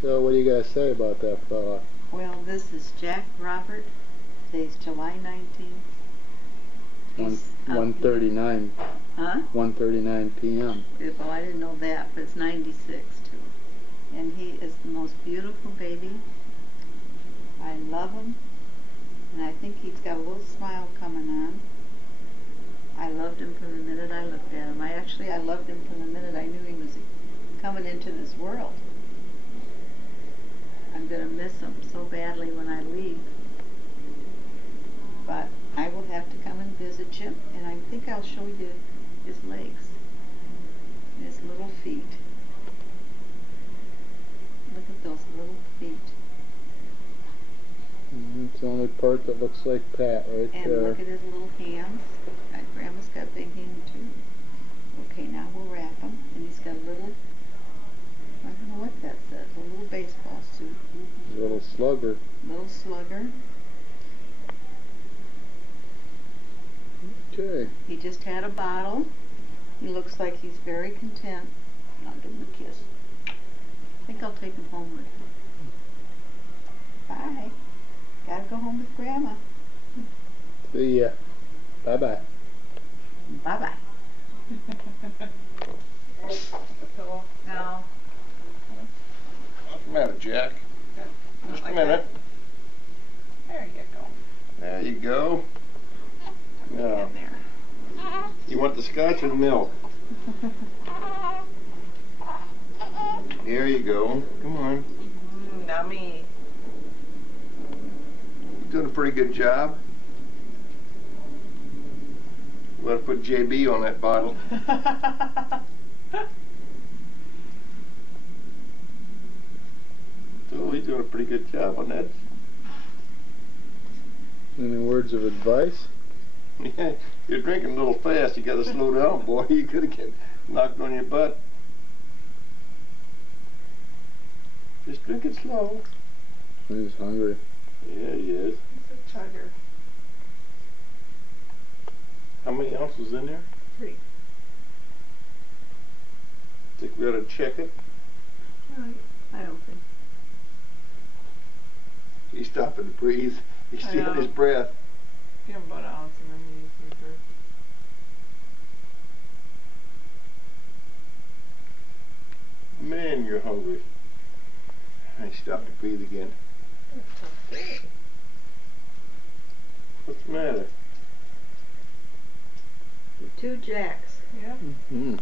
So what do you guys say about that fella? Well, this is Jack Robert. Today's July 19th. He's 1:39. Huh? 1:39 p.m. Well, I didn't know that, but it's 96 too. And he is the most beautiful baby. I love him. And I think he's got a little smile coming on. I loved him from the minute I looked at him. I loved him from the minute I knew he was coming into this world. I'm going to miss him so badly when I leave. But I will have to come and visit him, and I think I'll show you his legs and his little feet. Look at those little feet. It's the only part that looks like Pat right And there. look at his little hands. Grandma's got big hands too. Okay, now we'll wrap him, and he's got a little, I don't know what that says, a little baseball suit. Little slugger. Little slugger. Okay. He just had a bottle. He looks like he's very content. I'll give him a kiss. I think I'll take him home with me. Bye. Gotta go home with Grandma. See ya. Bye-bye. Bye-bye. No. What's the matter, Jack? Just a minute. There you go. There you go. Now, In there. you want the scotch or the milk? Here you go. Come on. Nummy. You're doing a pretty good job. You want to put JB on that bottle? Oh, he's doing a pretty good job on that. Any words of advice? Yeah, you're drinking a little fast. You got to slow down, boy. You could have get knocked on your butt. Just drink it slow. He's hungry. Yeah, he is. It's a chugger. How many ounces in there? 3. Think we ought to check it? I don't think. He's stopping to breathe. He's I stealing know. his breath. Give him about an ounce and then you use your Man, you're hungry. He stopped to breathe again. What's the matter? 2 Jacks. Yeah. Mm-hmm.